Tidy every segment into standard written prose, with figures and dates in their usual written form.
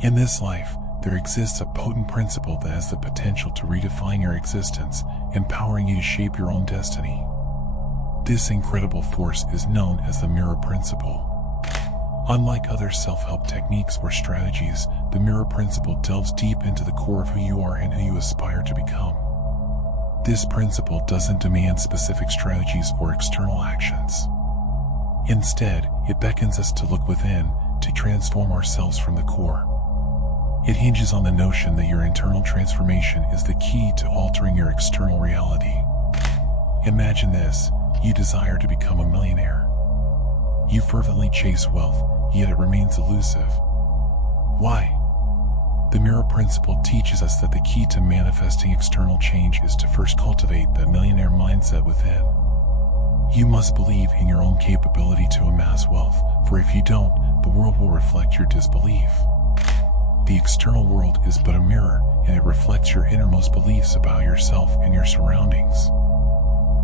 In this life, there exists a potent principle that has the potential to redefine your existence, empowering you to shape your own destiny. This incredible force is known as the mirror principle. Unlike other self-help techniques or strategies, the mirror principle delves deep into the core of who you are and who you aspire to become. This principle doesn't demand specific strategies or external actions. Instead, it beckons us to look within, to transform ourselves from the core. It hinges on the notion that your internal transformation is the key to altering your external reality. Imagine this: you desire to become a millionaire. You fervently chase wealth, yet it remains elusive. Why? The mirror principle teaches us that the key to manifesting external change is to first cultivate that millionaire mindset within. You must believe in your own capability to amass wealth, for if you don't, the world will reflect your disbelief. The external world is but a mirror, and it reflects your innermost beliefs about yourself and your surroundings.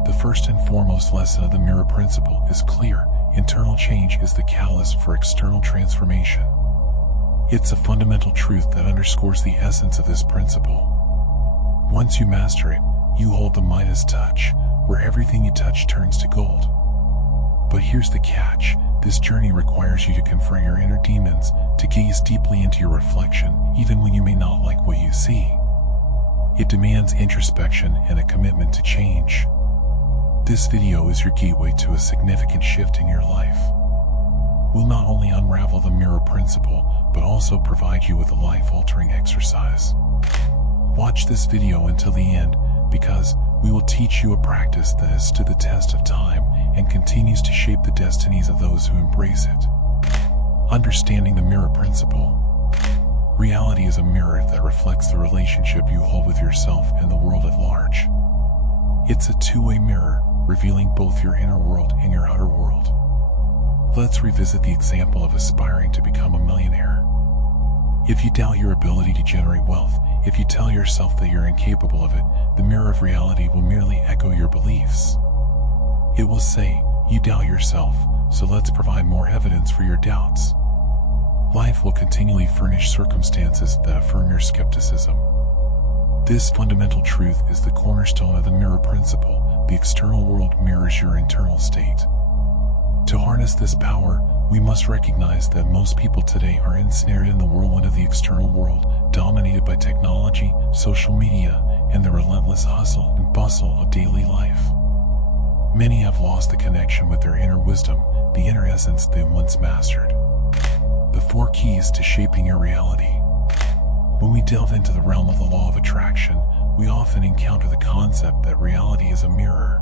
The first and foremost lesson of the mirror principle is clear: internal change is the catalyst for external transformation. It's a fundamental truth that underscores the essence of this principle. Once you master it, you hold the Midas touch, where everything you touch turns to gold. But here's the catch: this journey requires you to confront your inner demons, to gaze deeply into your reflection, even when you may not like what you see. It demands introspection and a commitment to change. This video is your gateway to a significant shift in your life. We'll not only unravel the mirror principle, but also provide you with a life-altering exercise. Watch this video until the end, because we will teach you a practice that has stood the test of time and continues to shape the destinies of those who embrace it. Understanding the mirror principle. Reality is a mirror that reflects the relationship you hold with yourself and the world at large. It's a two-way mirror, revealing both your inner world and your outer world. Let's revisit the example of aspiring to become a millionaire. If you doubt your ability to generate wealth, if you tell yourself that you're incapable of it, the mirror of reality will merely echo your beliefs. It will say, "You doubt yourself, so let's provide more evidence for your doubts." Life will continually furnish circumstances that affirm your skepticism. This fundamental truth is the cornerstone of the mirror principle. The external world mirrors your internal state. To harness this power, we must recognize that most people today are ensnared in the whirlwind of the external world, dominated by technology, social media, and the relentless hustle and bustle of daily life. Many have lost the connection with their inner wisdom, the inner essence they once mastered. The 4 keys to shaping your reality. When we delve into the realm of the law of attraction, we often encounter the concept that reality is a mirror.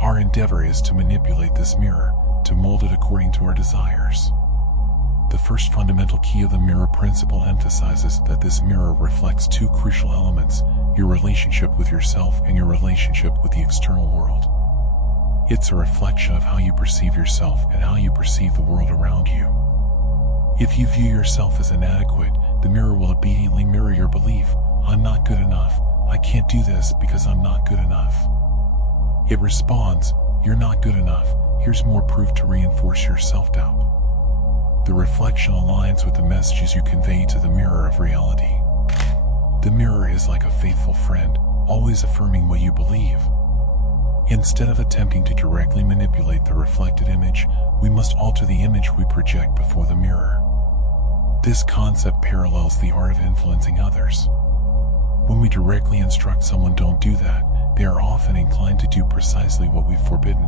Our endeavor is to manipulate this mirror, to mold it according to our desires. The first fundamental key of the mirror principle emphasizes that this mirror reflects 2 crucial elements: your relationship with yourself and your relationship with the external world. It's a reflection of how you perceive yourself and how you perceive the world around you. If you view yourself as inadequate, the mirror will obediently mirror your belief: "I'm not good enough, I can't do this because I'm not good enough." It responds, "You're not good enough, here's more proof to reinforce your self-doubt." The reflection aligns with the messages you convey to the mirror of reality. The mirror is like a faithful friend, always affirming what you believe. Instead of attempting to directly manipulate the reflected image, we must alter the image we project before the mirror. This concept parallels the art of influencing others. When we directly instruct someone "don't do that," they are often inclined to do precisely what we've forbidden.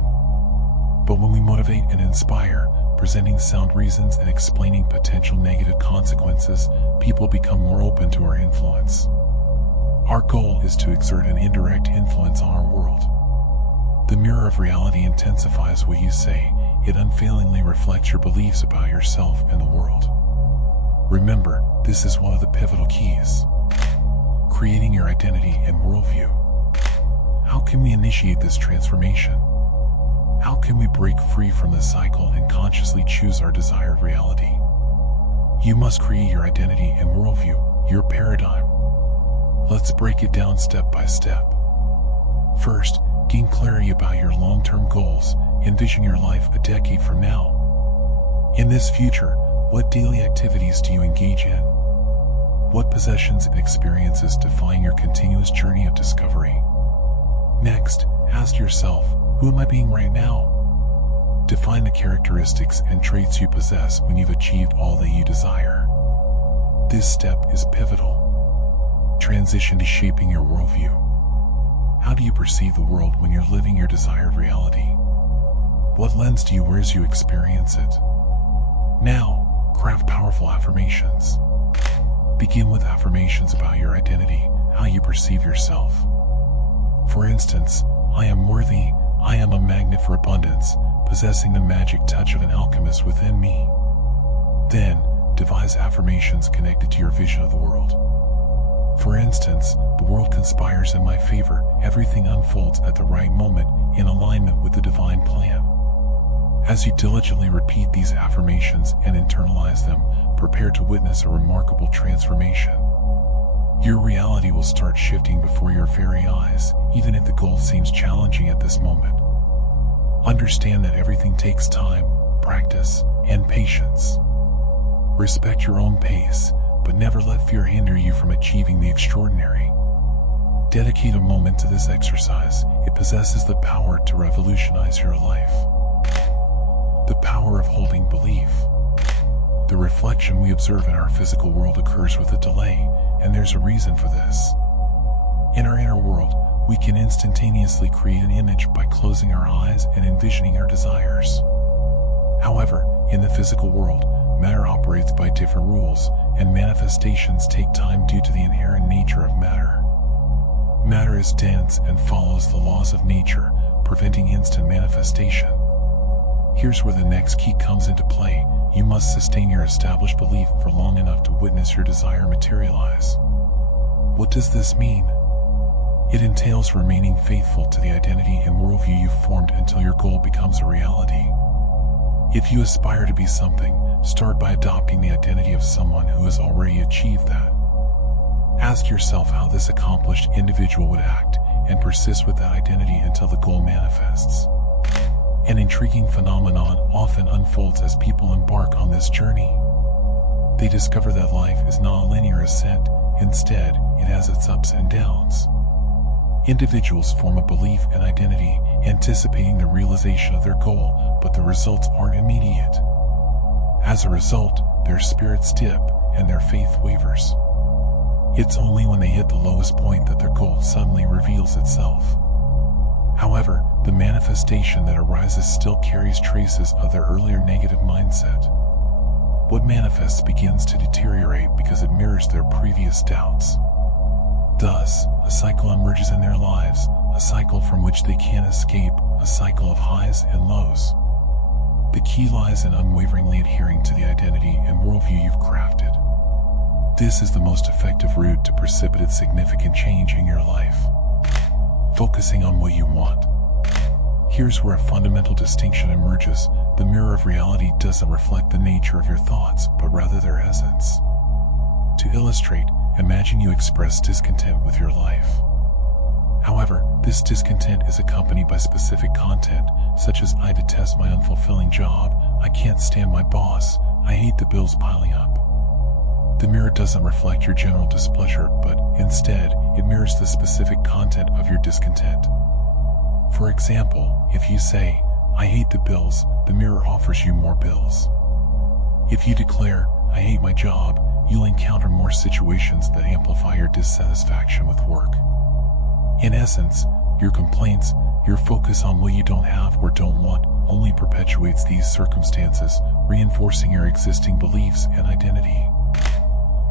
But when we motivate and inspire, presenting sound reasons and explaining potential negative consequences, people become more open to our influence. Our goal is to exert an indirect influence on our world. The mirror of reality intensifies what you say. It unfailingly reflects your beliefs about yourself and the world. Remember, this is one of the pivotal keys: creating your identity and worldview. How can we initiate this transformation? How can we break free from the cycle and consciously choose our desired reality? You must create your identity and worldview, your paradigm. Let's break it down step by step. First, gain clarity about your long-term goals. Envision your life a decade from now. In this future, what daily activities do you engage in? What possessions and experiences define your continuous journey of discovery? Next, ask yourself, who am I being right now? Define the characteristics and traits you possess when you've achieved all that you desire. This step is pivotal. Transition to shaping your worldview. How do you perceive the world when you're living your desired reality? What lens do you wear as you experience it? Now, craft powerful affirmations. Begin with affirmations about your identity, how you perceive yourself. For instance, I am worthy, I am a magnet for abundance, possessing the magic touch of an alchemist within me. Then, devise affirmations connected to your vision of the world. For instance, the world conspires in my favor, everything unfolds at the right moment, in alignment with the divine plan. As you diligently repeat these affirmations and internalize them, prepare to witness a remarkable transformation. Your reality will start shifting before your very eyes, even if the goal seems challenging at this moment. Understand that everything takes time, practice, and patience. Respect your own pace, but never let fear hinder you from achieving the extraordinary. Dedicate a moment to this exercise. It possesses the power to revolutionize your life. The power of holding belief. The reflection we observe in our physical world occurs with a delay, and there's a reason for this. In our inner world, we can instantaneously create an image by closing our eyes and envisioning our desires. However, in the physical world, matter operates by different rules, and manifestations take time due to the inherent nature of matter. Matter is dense and follows the laws of nature, preventing instant manifestation. Here's where the next key comes into play. You must sustain your established belief for long enough to witness your desire materialize. What does this mean? It entails remaining faithful to the identity and worldview you've formed until your goal becomes a reality. If you aspire to be something, start by adopting the identity of someone who has already achieved that. Ask yourself how this accomplished individual would act, and persist with that identity until the goal manifests. An intriguing phenomenon often unfolds as people embark on this journey. They discover that life is not a linear ascent, instead, it has its ups and downs. Individuals form a belief and identity, anticipating the realization of their goal, but the results aren't immediate. As a result, their spirits dip, and their faith wavers. It's only when they hit the lowest point that their goal suddenly reveals itself. However, the manifestation that arises still carries traces of their earlier negative mindset. What manifests begins to deteriorate because it mirrors their previous doubts. Thus, a cycle emerges in their lives, a cycle from which they can't escape, a cycle of highs and lows. The key lies in unwaveringly adhering to the identity and worldview you've crafted. This is the most effective route to precipitate significant change in your life. Focusing on what you want. Here's where a fundamental distinction emerges. The mirror of reality doesn't reflect the nature of your thoughts, but rather their essence. To illustrate, imagine you express discontent with your life. However, this discontent is accompanied by specific content, such as I detest my unfulfilling job, I can't stand my boss, I hate the bills piling up. The mirror doesn't reflect your general displeasure, but instead, it mirrors the specific content of your discontent. For example, if you say, I hate the bills, the mirror offers you more bills. If you declare, I hate my job, you'll encounter more situations that amplify your dissatisfaction with work. In essence, your complaints, your focus on what you don't have or don't want, only perpetuates these circumstances, reinforcing your existing beliefs and identity.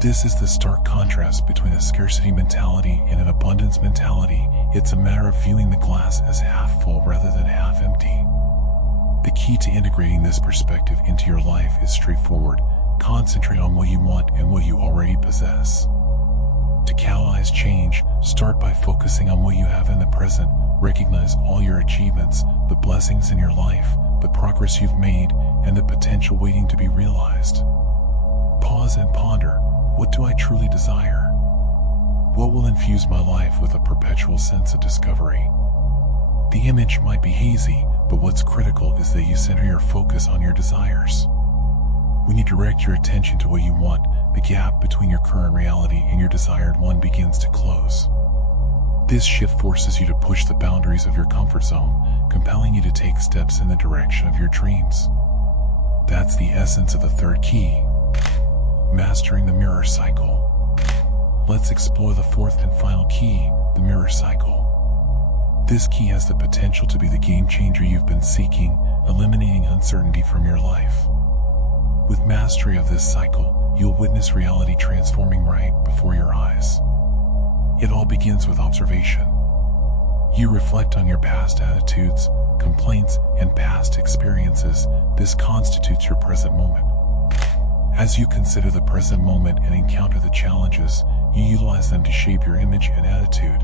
This is the stark contrast between a scarcity mentality and an abundance mentality. It's a matter of viewing the glass as half full rather than half empty. The key to integrating this perspective into your life is straightforward. Concentrate on what you want and what you already possess. To catalyze change, start by focusing on what you have in the present. Recognize all your achievements, the blessings in your life, the progress you've made, and the potential waiting to be realized. Pause and ponder. What do I truly desire? What will infuse my life with a perpetual sense of discovery? The image might be hazy, but what's critical is that you center your focus on your desires. When you direct your attention to what you want, the gap between your current reality and your desired one begins to close. This shift forces you to push the boundaries of your comfort zone, compelling you to take steps in the direction of your dreams. That's the essence of the third key: mastering the mirror cycle. Let's explore the fourth and final key, the mirror cycle. This key has the potential to be the game changer you've been seeking, eliminating uncertainty from your life. With mastery of this cycle, you'll witness reality transforming right before your eyes. It all begins with observation. You reflect on your past attitudes, complaints, and past experiences. This constitutes your present moment. As you consider the present moment and encounter the challenges, you utilize them to shape your image and attitude.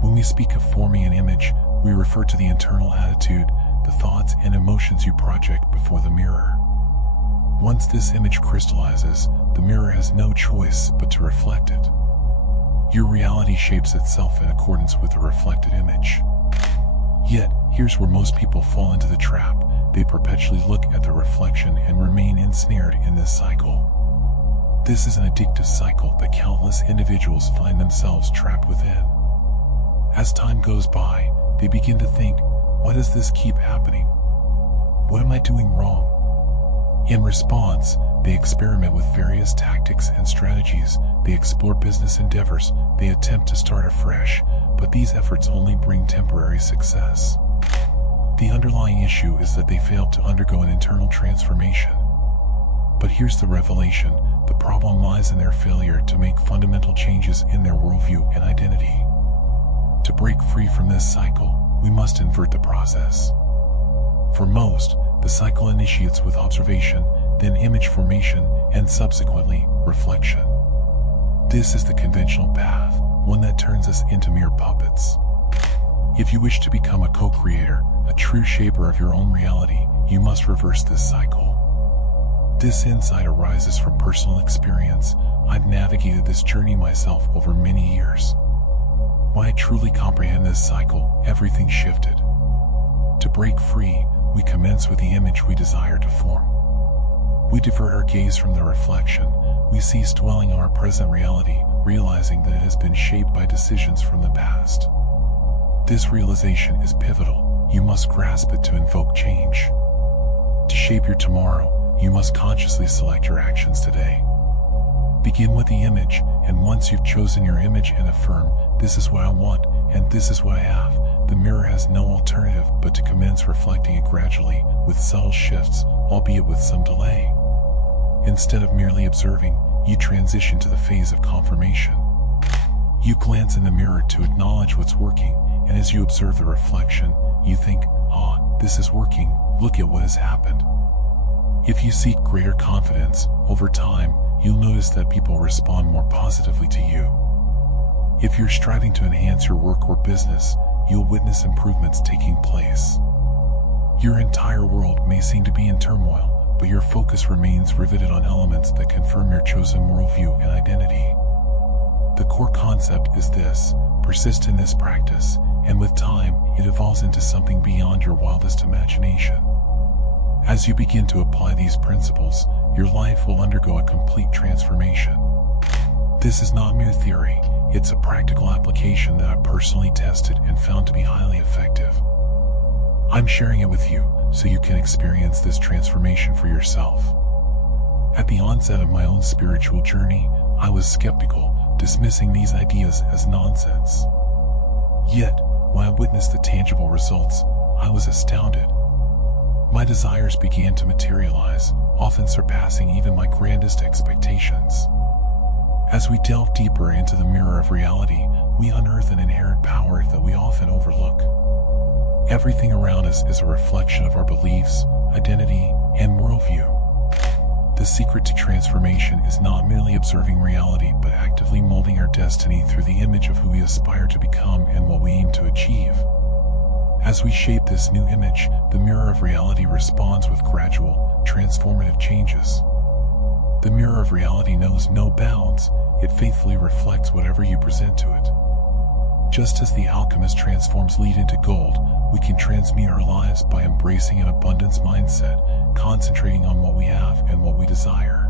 When we speak of forming an image, we refer to the internal attitude, the thoughts and emotions you project before the mirror. Once this image crystallizes, the mirror has no choice but to reflect it. Your reality shapes itself in accordance with the reflected image. Yet, here's where most people fall into the trap. They perpetually look at the reflection and remain ensnared in this cycle. This is an addictive cycle that countless individuals find themselves trapped within. As time goes by, they begin to think, why does this keep happening? What am I doing wrong? In response, they experiment with various tactics and strategies. They explore business endeavors. They attempt to start afresh, but these efforts only bring temporary success. The underlying issue is that they failed to undergo an internal transformation. But here's the revelation: the problem lies in their failure to make fundamental changes in their worldview and identity. To break free from this cycle, we must invert the process. For most, the cycle initiates with observation, then image formation, and subsequently, reflection. This is the conventional path, one that turns us into mere puppets. If you wish to become a co-creator, a true shaper of your own reality, you must reverse this cycle. This insight arises from personal experience. I've navigated this journey myself over many years. When I truly comprehend this cycle, everything shifted. To break free, we commence with the image we desire to form. We divert our gaze from the reflection. We cease dwelling on our present reality, realizing that it has been shaped by decisions from the past. This realization is pivotal. You must grasp it to invoke change. To shape your tomorrow, you must consciously select your actions today. Begin with the image, and once you've chosen your image and affirm, this is what I want, and this is what I have, the mirror has no alternative but to commence reflecting it gradually, with subtle shifts, albeit with some delay. Instead of merely observing, you transition to the phase of confirmation. You glance in the mirror to acknowledge what's working, and as you observe the reflection, you think, this is working, look at what has happened. If you seek greater confidence, over time, you'll notice that people respond more positively to you. If you're striving to enhance your work or business, you'll witness improvements taking place. Your entire world may seem to be in turmoil, but your focus remains riveted on elements that confirm your chosen worldview and identity. The core concept is this: persist in this practice, and with time, it evolves into something beyond your wildest imagination. As you begin to apply these principles, your life will undergo a complete transformation. This is not mere theory, it's a practical application that I personally tested and found to be highly effective. I'm sharing it with you so you can experience this transformation for yourself. At the onset of my own spiritual journey, I was skeptical, dismissing these ideas as nonsense. Yet, when I witnessed the tangible results, I was astounded. My desires began to materialize, often surpassing even my grandest expectations. As we delve deeper into the mirror of reality, we unearth an inherent power that we often overlook. Everything around us is a reflection of our beliefs, identity, and worldview. The secret to transformation is not merely observing reality, but actively molding our destiny through the image of who we aspire to become and what we aim to achieve. As we shape this new image, the mirror of reality responds with gradual, transformative changes. The mirror of reality knows no bounds, it faithfully reflects whatever you present to it. Just as the alchemist transforms lead into gold, we can transmute our lives by embracing an abundance mindset, concentrating on what we have and what we desire.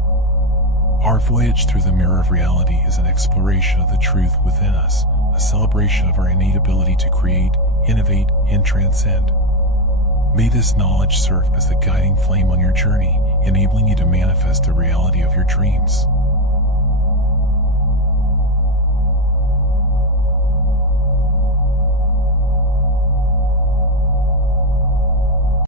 Our voyage through the mirror of reality is an exploration of the truth within us, a celebration of our innate ability to create, innovate, and transcend. May this knowledge serve as the guiding flame on your journey, enabling you to manifest the reality of your dreams.